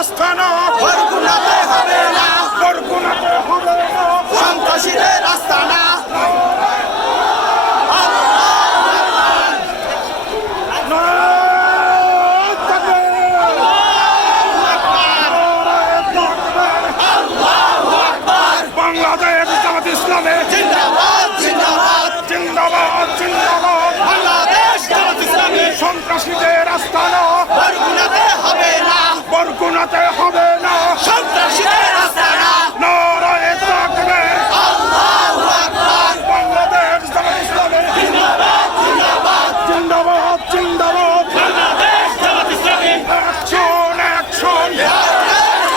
আস্তানা বরগুনাতে হবে না, বরগুনাতে হবে না সন্ত্রাসীদের আস্তানা। বাংলাদেশ জামাত ইসলামে জিন্দাবাদ জিন্দাবাদ, জিন্দাবাদ জিন্দাবাদ। বাংলাদেশ জামাত ইসলামী। সন্ত্রাসীদের আস্তানা বরগুনাতে হবে না, বরগুনাতে হবে না সন্ত্রাসীদের আস্তানা। নারায়ে তাকবীর। আল্লাহু আকবার। বাংলাদেশ জামাত ইসলামে জিন্দাবাদ জিন্দাবাদ, জিন্দাবাদ জিন্দাবাদ। Bangladesh Jamaat Islami. Action action.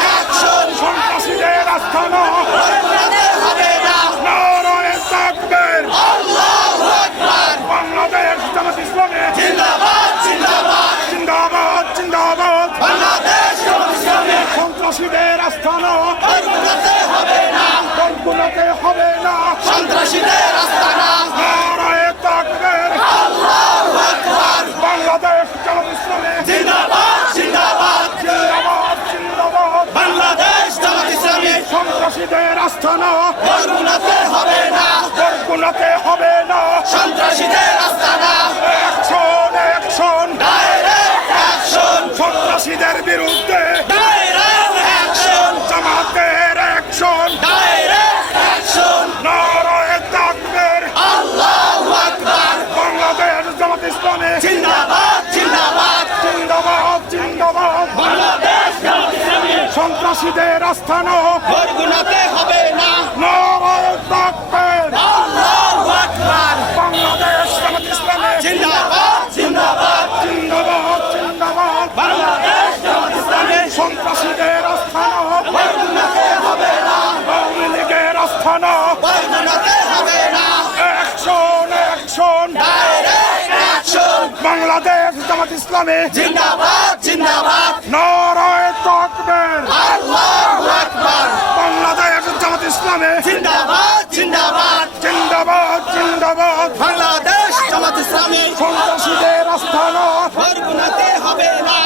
Action. সন্ত্রাসীদের আস্তানা বরগুনাতে হবে না, নারায়ে তাকবীর। আল্লাহু আকবার। বাংলাদেশ জামাত ইসলামে জিন্দাবাদ জিন্দাবাদ, জিন্দাবাদ জিন্দাবাদ। বাংলাদেশ জামাত ইসলামী। সন্ত্রাসীদের আস্তানা বরগুনাতে হবে না, বরগুনাতে হবে না সন্ত্রাসীদের আস্তানা। নারায়ে তাকবীর। আল্লাহু আকবার। বাংলাদেশ জামাত ইসলামে জিন্দাবাদ জিন্দাবাদ, জিন্দাবাদ জিন্দাবাদ। বাংলাদেশ জামাত ইসলামী। সন্ত্রাসীদের আস্তানা বরগুনাতে হবে না, বরগুনাতে হবে না সন্ত্রাসীদের আস্তানা। Action action. ডাইরেক্ট অ্যাকশন, সন্ত্রাসীদের বিরুদ্ধে ডাইরেক্ট অ্যাকশন, জামাতের অ্যাকশন। Direct action. নারায়ে তাকবীর। আল্লাহু আকবার। বাংলাদেশ জামাত ইসলামে জিন্দাবাদ জিন্দাবাদ, জিন্দাবাদ জিন্দাবাদ। বাংলাদেশ জামাত ইসলামী। সন্ত্রাসীদের আস্তানা বরগুনাতে হবে না, নারায়ে তাকবীর। আল্লাহু আকবার। বাংলাদেশ জামাত ইসলামে জিন্দাবাদ জিন্দাবাদ, জিন্দাবাদ জিন্দাবাদ। বাংলাদেশ জামাত ইসলামী। সন্ত্রাসীদের আস্তানা বরগুনাতে হবে না, আওয়ামী লীগের আস্তানা বরগুনাতে হবে না, action action. Direct action. Bangladesh Jamaat ইসলামে জিন্দাবাদ জিন্দাবাদ, নারায়ে তাকবীর। আল্লাহু আকবার। বাংলাদেশ জামাত ইসলামে জিন্দাবাদ জিন্দাবাদ, জিন্দাবাদ জিন্দাবাদ। বাংলাদেশ জামাত ইসলামী। সন্ত্রাসীদের আস্তানা বরগুনাতে হবে না,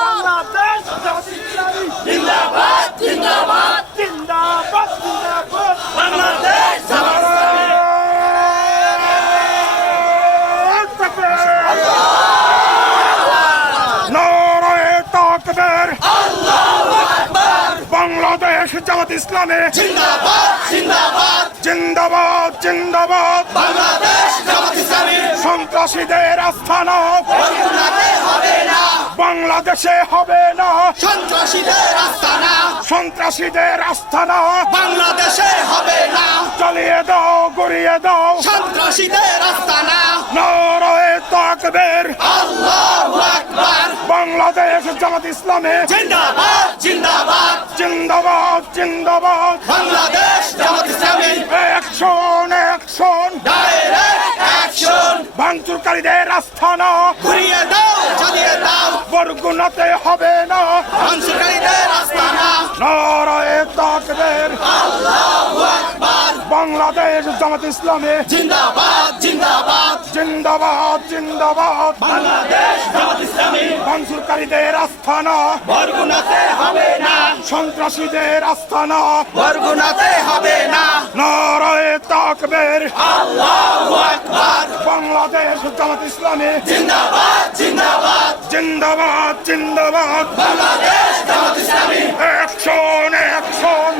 বাংলাদেশ জামাত ইসলামী জিন্দাবাদ জিন্দাবাদ, জিন্দাবাদ জিন্দাবাদ। বাংলাদেশ জামাত ইসলামী। নারায়ে তাকবীর। আল্লাহু আকবার। বাংলাদেশ জামাত ইসলামে জিন্দাবাদ জিন্দাবাদ, জিন্দাবাদ জিন্দাবাদ। বাংলাদেশ জামাত ইসলামী। সন্ত্রাসীদের আস্তানা বরগুনাতে হবে না, বাংলাদেশে হবে না সন্ত্রাসীদের আস্তানা। সন্ত্রাসীদের আস্তানা বাংলাদেশে হবে না, চালিয়ে দাও গড়িয়ে দাও সন্ত্রাসীদের আস্তানা। নারায়ে তাকবীর। আল্লাহু আকবার। বাংলাদেশ জামাত ইসলামে জিন্দাবাদ জিন্দাবাদ, জিন্দাবাদ জিন্দাবাদ। Bangladesh Jamaat Islami. Action action. Direct action, ভাঙচুরকারীদের আস্তানা ঘুরিয়ে দাও জ্বালিয়ে দাও, বরগুনাতে হবে না ভাঙচুরকারীদের আস্তানা। নারায়ে তাকবীর। আল্লাহু আকবার। বাংলাদেশ জামাত ইসলামে জিন্দাবাদ জিন্দাবাদ, জিন্দাবাদ জিন্দাবাদ। বাংলাদেশ জামাত ইসলামী। ভাঙচুরকারীদের আস্তানা বরগুনাতে হবে না, সন্ত্রাসীদের আস্তানা বরগুনাতে হবে না, নারায়ে তাকবীর। আল্লাহু আকবার। বাংলাদেশ জামাত ইসলামে জিন্দাবাদ জিন্দাবাদ, জিন্দাবাদ জিন্দাবাদ। বাংলাদেশ জামাত ইসলামী। Action action.